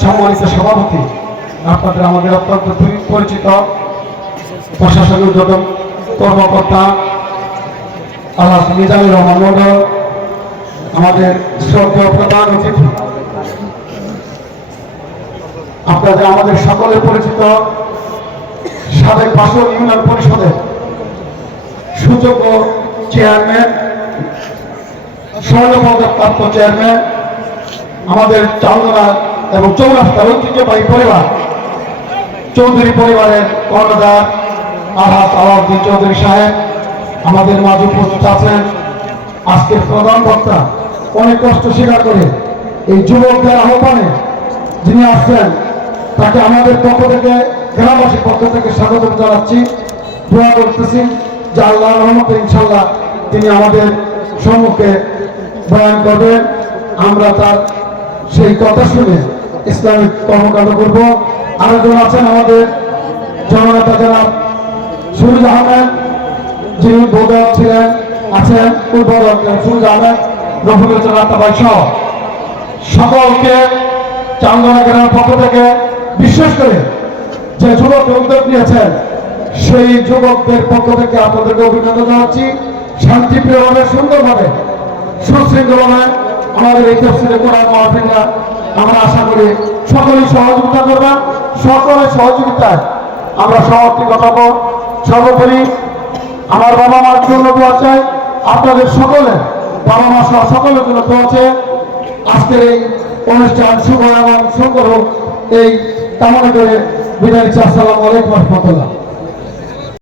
সম্মানিত সভাপতি, আপনাদের আমাদের অত্যন্ত পরিচিত প্রশাসনিক উদ্যোগ কর্মকর্তা, আল্লাহ মিজানুর রহমান মন্ডল, আমাদের শ্রদ্ধেয় প্রধান অতিথি, আপনাদের আমাদের সকলে পরিচিত সাবেক বাসন ইউনিয়ন পরিষদের সুযোগ্য চেয়ারম্যান স্বর্ণপদকপ্রাপ্ত চেয়ারম্যান আমাদের চান্দনা এবং চৌরাস্তার ঐতিহ্যবাহী পরিবার, চৌধুরী পরিবারের কর্ণধার আলহাজ আলাউদ্দিন চৌধুরী সাহেব, আমাদের মাঝে উপস্থিত আছেন। আজকের প্রধান বক্তা, অনেক কষ্ট স্বীকার করে এই যুবকদের আহ্বানে যিনি আসছেন, তাকে আমাদের পক্ষ থেকে, গ্রামবাসীর পক্ষ থেকে স্বাগত জানাচ্ছি। দোয়া করতেছি যে আল্লাহ রহমতে ইনশাল্লাহ তিনি আমাদের সম্মুখে বয়ান করবেন আমরা তার সেই কথা শুনে ইসলামিক কর্মকাণ্ড করব। আরেকজন আছেন আমাদের জননেতা জনাব সুরুজ আহমেদ, যিনি বোধক ছিলেন, আছেন উদ্বোধক সুরুজ আহমেদ, রফিকুল সহ। সকলকে চান্দনা গ্রামের পক্ষ থেকে বিশ্বাস করে যে যুবক উদ্যোগ নিয়েছেন, সেই যুবকদের পক্ষ থেকে আপনাদেরকে অভিনন্দন জানাচ্ছি। শান্তিপ্রিয়ভাবে, সুন্দরভাবে সুশৃঙ্খলভাবে আমাদের এই তফসিলে কোরআন মাহফিলটা আমরা আশা করি সকলেই সহযোগিতা করবেন। সকলের সহযোগিতায় আমরা সমাপ্তি ঘটাবো। সর্বোপরি আমার বাবা মার জন্য দোয়া চাই। আপনাদের সকলে বাবা মা সহ সকলের জন্য দোয়া চাই। আজকের এই অনুষ্ঠান শুভ এবং সুন্দর এই কামনা করে বিদায় আসসালামু আলাইকুম রহমতুল্লাহ।